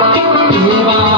Move.